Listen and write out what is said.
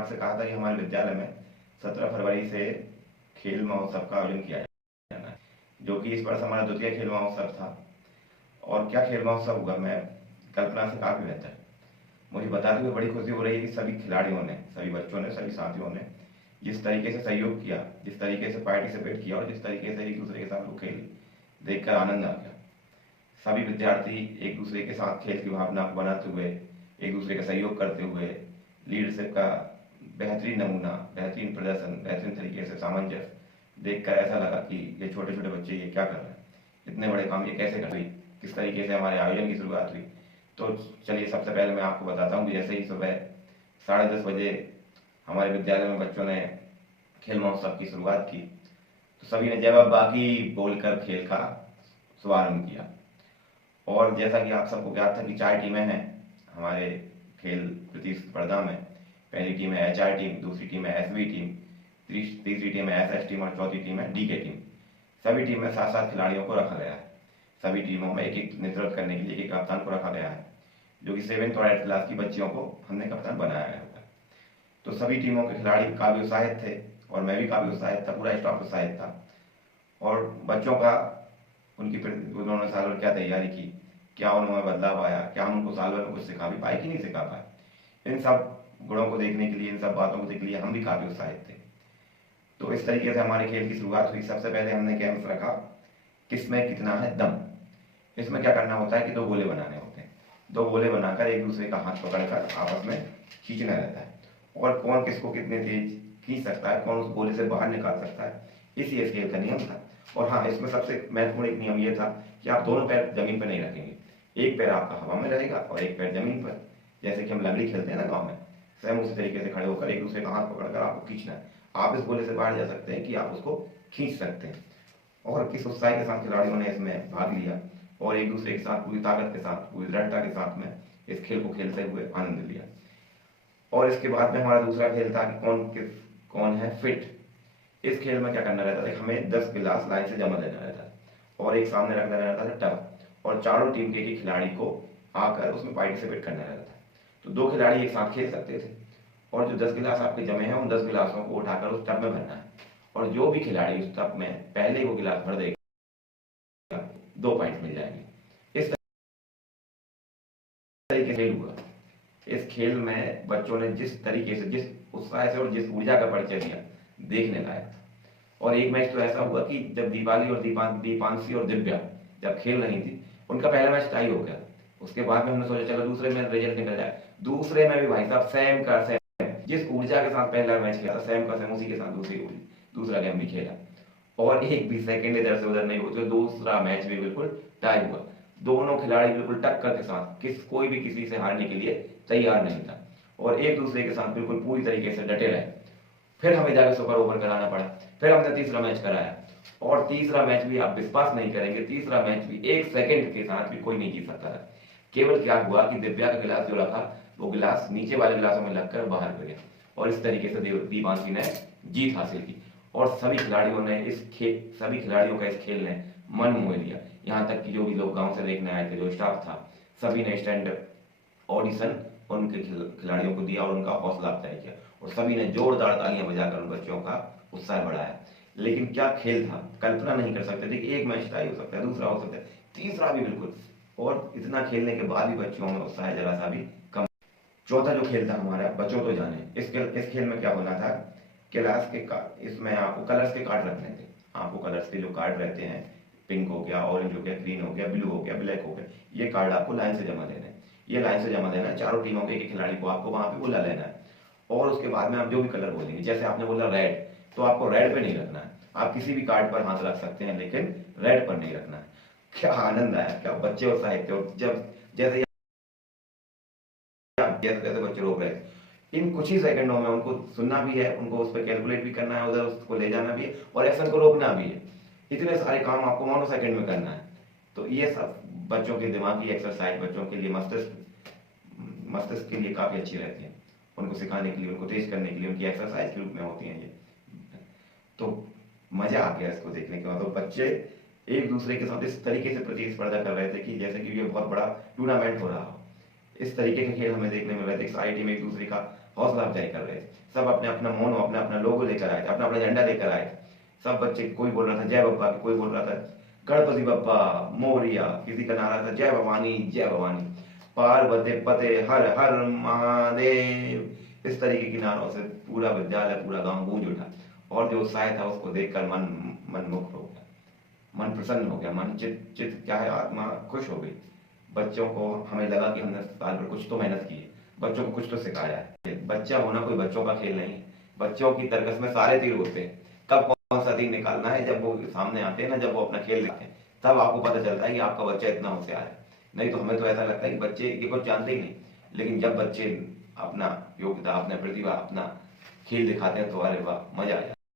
आपसे कहा था कि हमारे विद्यालय में 17 फरवरी से खेल महोत्सव का आयोजन किया जाना है, जो कि इस वर्ष हमारा द्वितीय खेल महोत्सव था। और क्या खेल महोत्सव हुआ, मैं कल्पना से काफ़ी बेहतर। मुझे बताते हुए बड़ी खुशी हो रही है कि सभी खिलाड़ियों ने, सभी बच्चों ने, सभी साथियों ने जिस तरीके से सहयोग किया, जिस तरीके से पार्टिसिपेट किया और जिस तरीके से एक दूसरे के साथ वो खेल देखकर आनंद आ गया। सभी विद्यार्थी एक दूसरे के साथ खेल की भावना को बनाते हुए, एक दूसरे का सहयोग करते हुए, लीडरशिप का बेहतरीन नमूना, बेहतरीन प्रदर्शन, बेहतरीन तरीके से सामंजस्य देखकर ऐसा लगा कि ये छोटे छोटे बच्चे ये क्या कर रहे हैं, इतने बड़े काम ये कैसे कर रही, किस तरीके से हमारे आयोजन की शुरुआत हुई। तो चलिए सबसे पहले मैं आपको बताता हूँ कि जैसे ही सुबह 10:30 बजे हमारे विद्यालय में बच्चों ने खेल महोत्सव की शुरुआत की, तो सभी ने जय बाकी बोलकर खेल का शुभारंभ किया। और जैसा कि आप सबको ज्ञात था कि 4 टीमें हैं हमारे खेल प्रतिस्पर्धा में। पहली टीम है HR टीम, दूसरी टीम है SV टीम, तीसरी टीम है SS टीम और चौथी टीम है DK टीम। सभी टीम में 7-7 खिलाड़ियों को रखा गया है। सभी टीमों में एक एक नेतृत्व करने के लिए एक कप्तान को रखा गया है, जो कि 7th और 8th क्लास की बच्चियों को हमने कप्तान बनाया गया है। तो सभी टीमों के खिलाड़ी काफ़ी उत्साहित थे और मैं भी काफ़ी उत्साहित था, पूरा स्टाफ उत्साहित था। और बच्चों का उन्होंने साल भर क्या तैयारी की, क्या उन्होंने बदलाव आया, क्या हम उनको साल भर में कुछ सिखा भी पाए कि नहीं सिखा पाए, इन सब गुणों को देखने के लिए, इन सब बातों को देखने के लिए हम भी काफ़ी उत्साहित थे। तो इस तरीके से हमारे खेल की शुरुआत हुई। सबसे पहले हमने कैंप रखा किसमें कितना है दम। इसमें क्या करना होता है कि 2 गोले बनाने होते हैं। 2 गोले बनाकर एक दूसरे का हाथ पकड़कर आपस में खींचना रहता है, और कौन किसको कितने तेज खींच सकता है, कौन उस गोले से बाहर निकाल सकता है, इसी इस खेल का नियम था। और हाँ, इसमें सबसे महत्वपूर्ण एक नियम ये था कि आप दोनों पैर जमीन पर नहीं रखेंगे, एक पैर आपका हवा में रहेगा और एक पैर जमीन पर। जैसे कि हम लंगड़ी खेलते हैं ना गाँव में, सेम उसी तरीके से खड़े होकर एक दूसरे का हाथ पकड़कर आपको खींचना है। आप इस गोले से बाहर जा सकते हैं कि आप उसको खींच सकते हैं। और किस उत्साह के साथ खिलाड़ियों ने इसमें भाग लिया और एक दूसरे के साथ पूरी ताकत के साथ, पूरी दृढ़ता के साथ में इस खेल को खेलते हुए आनंद लिया। और इसके बाद में हमारा दूसरा खेल था कि कौन है फिट। इस खेल में क्या करना रहता था, हमें 10 गिलास लाइन से जमा देना रहता था और एक सामने रखना रहता था टब, और चारों टीम के खिलाड़ी को आकर उसमें पार्टिसिपेट करना रहता था। तो 2 खिलाड़ी एक साथ खेल सकते थे, और जो 10 गिलास आपके जमे हैं उन 10 गिलासों को उठाकर उस टब में भरना है, और जो भी खिलाड़ी उस टब में पहले वो गिलास भर देगा 2 पॉइंट मिल जाएंगे। इस तरीके से हुआ। इस खेल में बच्चों ने जिस तरीके से, जिस उत्साह से और जिस ऊर्जा का परिचय दिया, देखने लायक था। और एक मैच तो ऐसा हुआ कि जब दीपाली और दीपांशी और दिव्या जब खेल रही थी, उनका पहला मैच टाई हो गया। उसके बाद में हमने सोचा चलो दूसरे में रिजल्ट निकल जाए। दूसरे में भी भाई साहब सेम का सेम, जिस ऊर्जा के साथ पहला मैच खेला था, सेम का सेम उसी के साथ दूसरा गेम भी खेला, और एक भी सेकंड इधर से उधर नहीं हुआ। तो दूसरा मैच भी बिल्कुल टाई हुआ। दोनों खिलाड़ी बिल्कुल टक्कर के साथ, कोई भी किसी से हारने के लिए तैयार नहीं था, और एक दूसरे के साथ बिल्कुल पूरी तरीके से डटे रहे। फिर हमें जाकर सुपर ओवर कराना पड़ा। फिर हमने तीसरा मैच कराया, और तीसरा मैच भी आप विश्वास नहीं करेंगे, तीसरा मैच भी 1 सेकंड के साथ भी कोई नहीं जीत सकता था। केवल क्या हुआ कि दिव्या का गिलास जो रखा, वो गिलास नीचे वाले गिलासों में लगकर बाहर गिर गया, और इस तरीके से दीपांशी ने जीत हासिल की। और सभी खिलाड़ियों का इस खेल ने मन मोह लिया। यहाँ तक कि जो भी लोग गांव से देखने आए थे, जो स्टाफ था, सभी ने स्टैंड ऑडिशन उनके खिलाड़ियों को दिया और उनका हौसला अफजाई किया, और सभी ने जोरदार तालियां बजाकर उन बच्चों का उत्साह बढ़ाया। लेकिन क्या खेल था, कल्पना नहीं कर सकते थे कि एक मैच टाई हो सकता है, दूसरा हो सकता है, तीसरा भी बिल्कुल। और इतना खेलने के बाद भी बच्चों में उत्साह जरा सा भी कम। चौथा जो खेल था हमारा, बच्चों तो जाने, इस खेल में क्या होना था, क्लास के इसमें आपको कलर्स के कार्ड रखने थे। आपको कलर्स के जो कार्ड रहते हैं, पिंक हो गया, ऑरेंज हो गया, ग्रीन हो गया, ब्लू हो गया, ब्लैक हो गया, ये कार्ड आपको लाइन से जमा देने हैं। ये लाइन से जमा देना है, चारों टीमों के एक खिलाड़ी को आपको वहां पे बुला लेना है, और उसके बाद में आप जो भी कलर बोलेंगे, जैसे आपने बोला रेड, तो आपको रेड पे नहीं रखना है, आप किसी भी कार्ड पर हाथ रख सकते हैं, लेकिन रेड पर नहीं रखना है। क्या आनंद आया, क्या बच्चे उत्साहित थे। और जब जैसे जैसे जैसे बच्चे रोक रहे थे, इन कुछ ही सेकंडों में उनको सुनना भी है, उनको उस पर कैलकुलेट भी करना है, उधर उसको ले जाना भी है, और एक्शन को रोकना भी है। इतने सारे काम आपको मानो सेकंड में करना है। तो ये सब बच्चों के दिमाग की एक्सरसाइज, बच्चों के लिए मस्तिष्क के लिए काफी अच्छी रहती है। उनको सिखाने के लिए, उनको तेज करने के लिए उनकी एक्सरसाइज के रूप में होती हैं ये। तो मजा आ गया इसको देखने के बाद। तो बच्चे एक दूसरे के साथ इस तरीके से प्रतिस्पर्धा कर रहे थे कि जैसे कि ये बहुत बड़ा टूर्नामेंट हो रहा हो। इस तरीके के खेल हमें देखने मिल रहे थे। सारी टीम एक दूसरे का हौसला अफजाई कर रहे थे। सब अपने अपना मोनो, अपना अपना लोगो लेकर आए थे, अपना अपना झंडा लेकर आए थे। सब बच्चे, कोई बोल रहा था जय बप्पा, कोई बोल रहा था गणपति बप्पा मोरिया, किसी का नारा था जय भवानी जय भवानी, पार्वती पते हर हर महादेव। इस तरीके के नारों से पूरा विद्यालय, पूरा गांव गूंज उठा। और जो उत्साह था उसको देखकर मन मुग्ध हो गया, मन प्रसन्न हो गया, मन चित क्या है, आत्मा खुश हो गई। बच्चों को हमें लगा कि हमने साल भर कुछ तो मेहनत की है, बच्चों को कुछ तो सिखाया है। बच्चा होना कोई बच्चों का खेल नहीं है। बच्चों की तरकस में सारे तीर होते हैं। कब कौन सा तीर निकालना है, जब वो सामने आते हैं ना, जब वो अपना खेल दिखाते हैं, तब आपको पता चलता है कि आपका बच्चा इतना होशियार है। नहीं तो हमें तो ऐसा लगता है कि बच्चे ये कुछ जानते ही नहीं। लेकिन जब बच्चे अपना योग्यता, अपना प्रतिभा, अपना खेल दिखाते हैं तो अरे वाह, मजा आ जाता है।